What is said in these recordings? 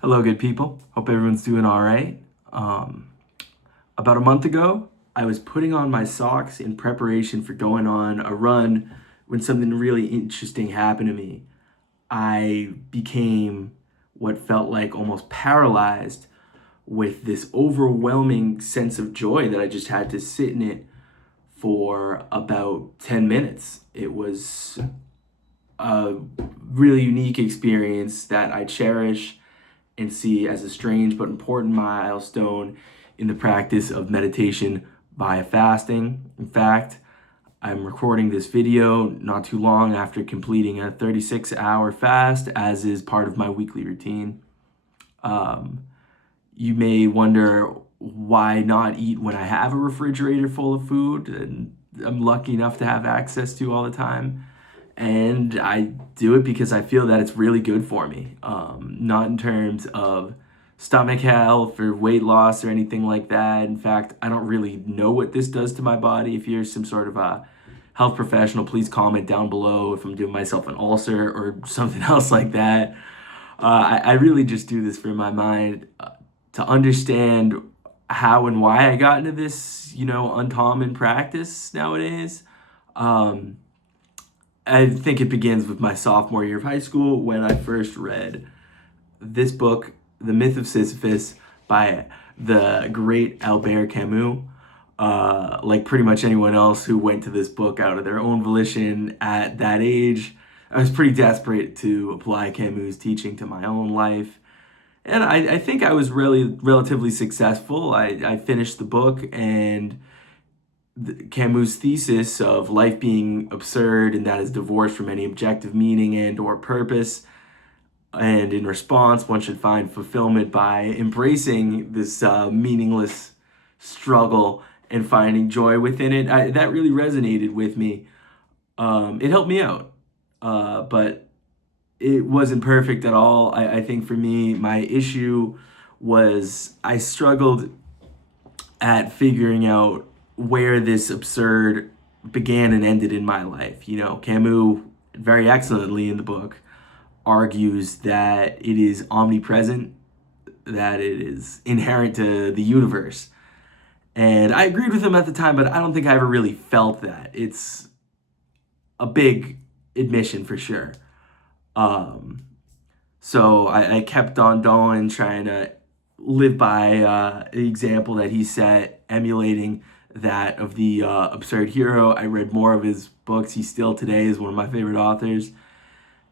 Hello, good people. Hope everyone's doing all right. About a month ago, I was putting on my socks in preparation for going on a run when something really interesting happened to me. I became what felt like almost paralyzed with this overwhelming sense of joy that I just had to sit in it for about 10 minutes. It was a really unique experience that I cherish and see as a strange but important milestone in the practice of meditation by fasting. In fact, I'm recording this video not too long after completing a 36-hour fast, as is part of my weekly routine. You may wonder why not eat when I have a refrigerator full of food and I'm lucky enough to have access to all the time. And I do it because I feel that it's really good for me. Not in terms of stomach health or weight loss or anything like that. In fact, I don't really know what this does to my body. If you're some sort of a health professional, please comment down below if I'm doing myself an ulcer or something else like that. I really just do this for my mind to understand how and why I got into this, uncommon practice nowadays. I think it begins with my sophomore year of high school when I first read this book, The Myth of Sisyphus, by the great Albert Camus. Like pretty much anyone else who went to this book out of their own volition at that age, I was pretty desperate to apply Camus' teaching to my own life. And I think I was really relatively successful. I finished the book, and Camus' thesis of life being absurd and that is divorced from any objective meaning and or purpose, and in response one should find fulfillment by embracing this meaningless struggle and finding joy within it. That really resonated with me. It helped me out, but it wasn't perfect at all. I think for me, my issue was I struggled at figuring out where this absurd began and ended in my life. Camus very excellently in the book argues that it is omnipresent, that it is inherent to the universe. And I agreed with him at the time, but I don't think I ever really felt that. It's a big admission for sure. So I kept on going, trying to live by the example that he set, emulating that of the absurd hero. I read more of his books. He still today is one of my favorite authors.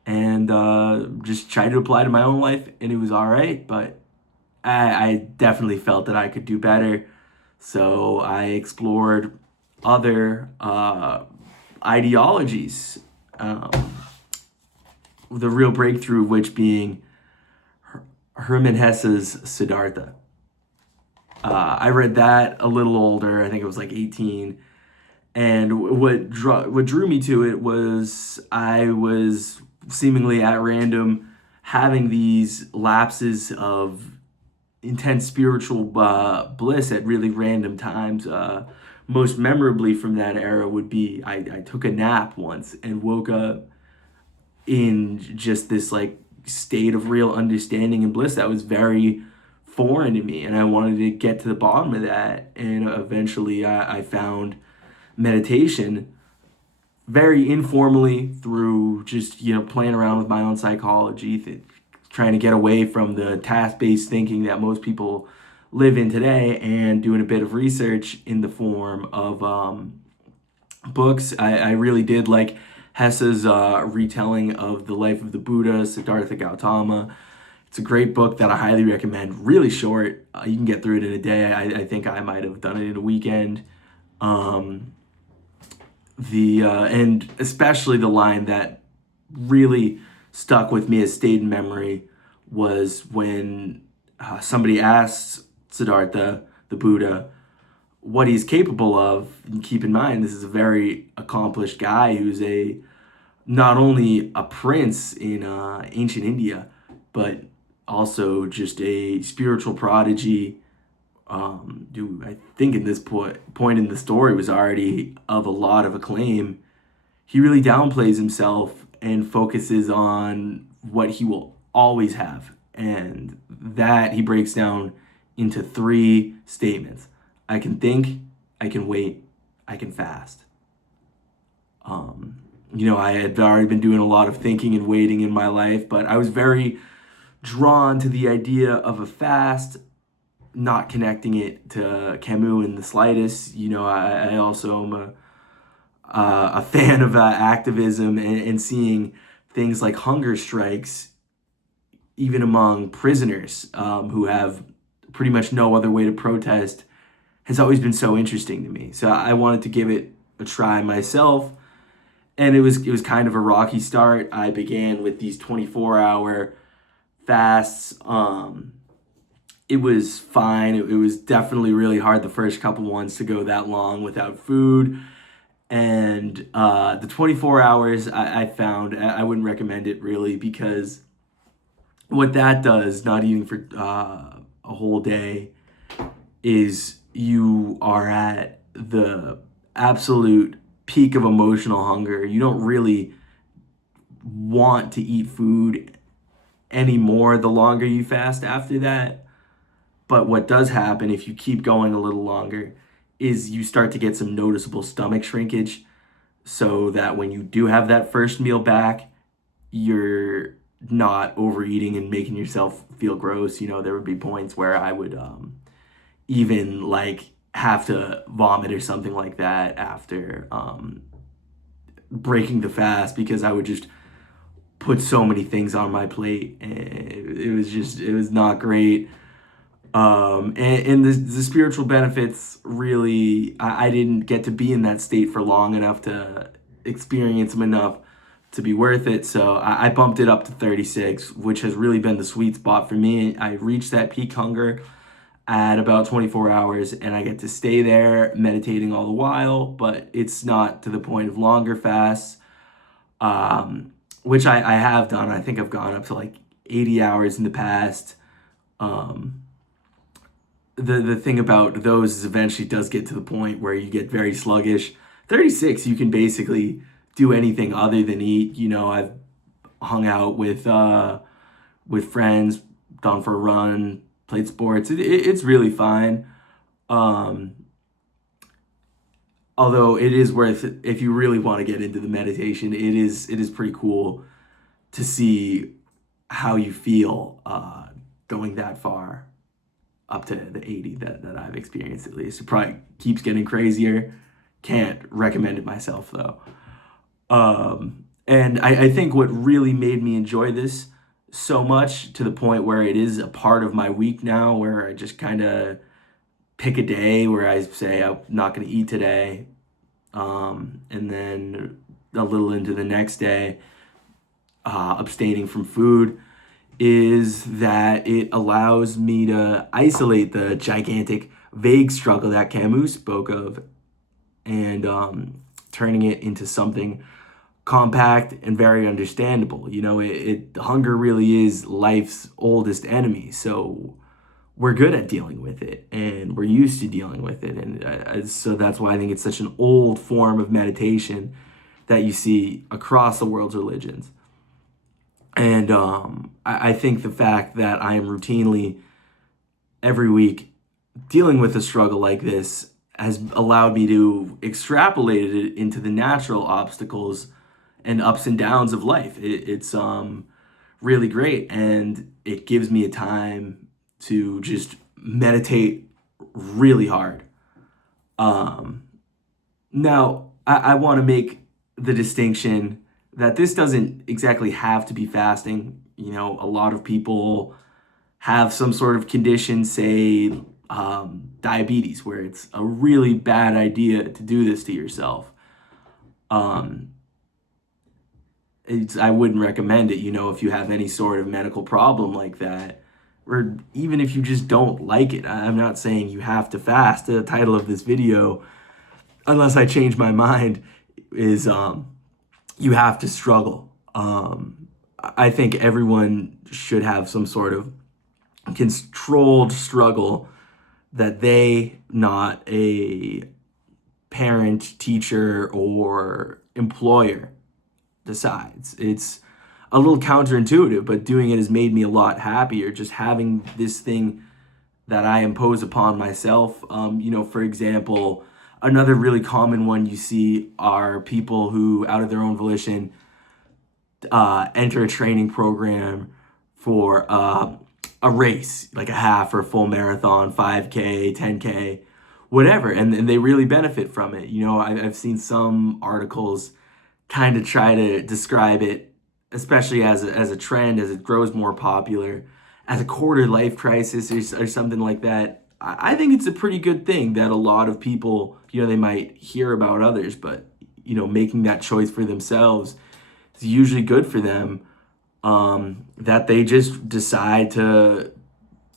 And just tried to apply to my own life, and it was all right. But I definitely felt that I could do better. So I explored other ideologies. The real breakthrough of which being Hermann Hesse's Siddhartha. I read that a little older. I think it was like 18. And what drew me to it was I was seemingly at random having these lapses of intense spiritual bliss at really random times. Most memorably from that era would be I took a nap once and woke up in just this like state of real understanding and bliss that was very foreign to me, and I wanted to get to the bottom of that. And eventually I found meditation very informally through just playing around with my own psychology, trying to get away from the task-based thinking that most people live in today, and doing a bit of research in the form of books. I really did like Hesse's retelling of the life of the Buddha, Siddhartha Gautama. It's a great book that I highly recommend. Really short. You can get through it in a day. I think I might have done it in a weekend. And especially the line that really stuck with me, has stayed in memory, was when somebody asks Siddhartha, the Buddha, what he's capable of. And keep in mind, this is a very accomplished guy who's not only a prince in ancient India, but also just a spiritual prodigy. Who I think in this point in the story was already of a lot of acclaim. He really downplays himself and focuses on what he will always have, and that he breaks down into 3 statements. I can think, I can wait, I can fast. I had already been doing a lot of thinking and waiting in my life, but I was very drawn to the idea of a fast, not connecting it to Camus in the slightest. I also am a fan of activism and seeing things like hunger strikes, even among prisoners who have pretty much no other way to protest, has always been so interesting to me. So I wanted to give it a try myself. And it was kind of a rocky start. I began with these 24-hour fasts. It was fine. It was definitely really hard the first couple ones to go that long without food. And the 24 hours I found, I wouldn't recommend it really, because what that does, not eating for a whole day, is you are at the absolute peak of emotional hunger. You don't really want to eat food anymore the longer you fast after that. But what does happen if you keep going a little longer is you start to get some noticeable stomach shrinkage, so that when you do have that first meal back, you're not overeating and making yourself feel gross. There would be points where I would even like have to vomit or something like that after breaking the fast, because I would just put so many things on my plate, and it was not great. And the spiritual benefits, really, I didn't get to be in that state for long enough to experience them enough to be worth it. So I bumped it up to 36, which has really been the sweet spot for me. I reached that peak hunger at about 24 hours, and I get to stay there meditating all the while, but it's not to the point of longer fasts, which I have done. I think I've gone up to like 80 hours in the past. The thing about those is eventually does get to the point where you get very sluggish. 36, you can basically do anything other than eat. I've hung out with friends, gone for a run, played sports. It's really fine. Although it is worth it, if you really want to get into the meditation, it is pretty cool to see how you feel going that far, up to the 80 that I've experienced at least. It probably keeps getting crazier. Can't recommend it myself though. And I think what really made me enjoy this so much, to the point where it is a part of my week now, where I just kind of pick a day where I say I'm not going to eat today, and then a little into the next day, abstaining from food, is that it allows me to isolate the gigantic, vague struggle that Camus spoke of, and turning it into something compact and very understandable. Hunger really is life's oldest enemy, so we're good at dealing with it, and we're used to dealing with it, and so that's why I think it's such an old form of meditation that you see across the world's religions. And I think the fact that I am routinely every week dealing with a struggle like this has allowed me to extrapolate it into the natural obstacles and ups and downs of life. It's really great, and it gives me a time to just meditate really hard. Now, I want to make the distinction that this doesn't exactly have to be fasting. A lot of people have some sort of condition, say diabetes, where it's a really bad idea to do this to yourself. I wouldn't recommend it, if you have any sort of medical problem like that, or even if you just don't like it. I'm not saying you have to fast. The title of this video, unless I change my mind, is you have to struggle. I think everyone should have some sort of controlled struggle that they, not a parent, teacher, or employer, decides. It's a little counterintuitive, but doing it has made me a lot happier. Just having this thing that I impose upon myself. For example, another really common one you see are people who, out of their own volition, enter a training program for a race, like a half or a full marathon, 5K, 10K, whatever, and they really benefit from it. I've seen some articles kind of try to describe it, especially as a trend, as it grows more popular, as a quarter life crisis or something like that. I think it's a pretty good thing that a lot of people, they might hear about others, but, making that choice for themselves is usually good for them, that they just decide to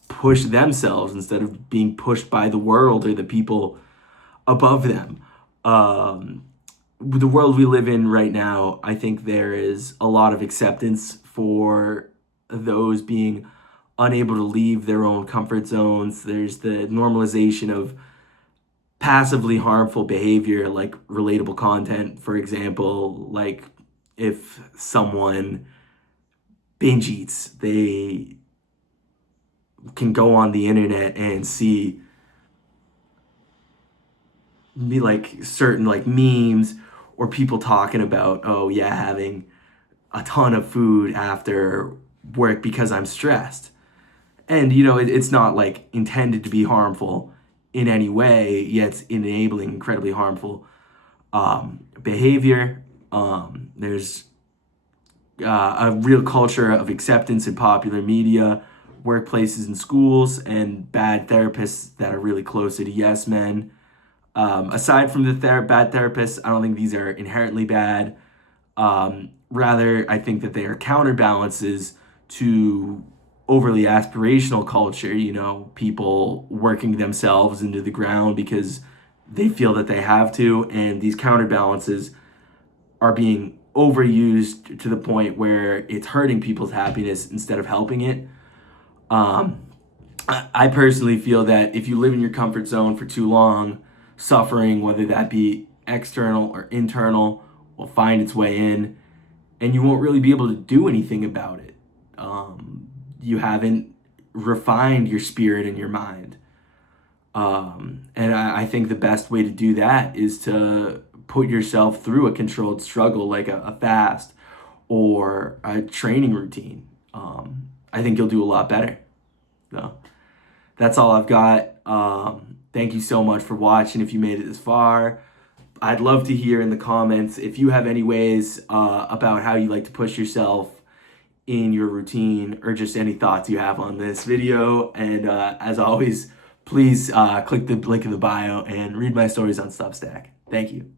push themselves instead of being pushed by the world or the people above them. The world we live in right now, I think there is a lot of acceptance for those being unable to leave their own comfort zones. There's the normalization of passively harmful behavior, like relatable content, for example. Like if someone binge eats, they can go on the internet and see like certain like memes or people talking about, oh yeah, having a ton of food after work because I'm stressed. And it's not like intended to be harmful in any way, yet it's enabling incredibly harmful behavior. There's a real culture of acceptance in popular media, workplaces and schools, and bad therapists that are really closer to yes men. Aside from the bad therapists, I don't think these are inherently bad. Rather, I think that they are counterbalances to overly aspirational culture, people working themselves into the ground because they feel that they have to, and these counterbalances are being overused to the point where it's hurting people's happiness instead of helping it. I personally feel that if you live in your comfort zone for too long, suffering, whether that be external or internal, will find its way in, and you won't really be able to do anything about it. You haven't refined your spirit and your mind. And I think the best way to do that is to put yourself through a controlled struggle, like a fast or a training routine. I think you'll do a lot better. So that's all I've got. Thank you so much for watching. If you made it this far, I'd love to hear in the comments if you have any ways about how you like to push yourself in your routine, or just any thoughts you have on this video. And as always, please click the link in the bio and read my stories on Substack. Thank you.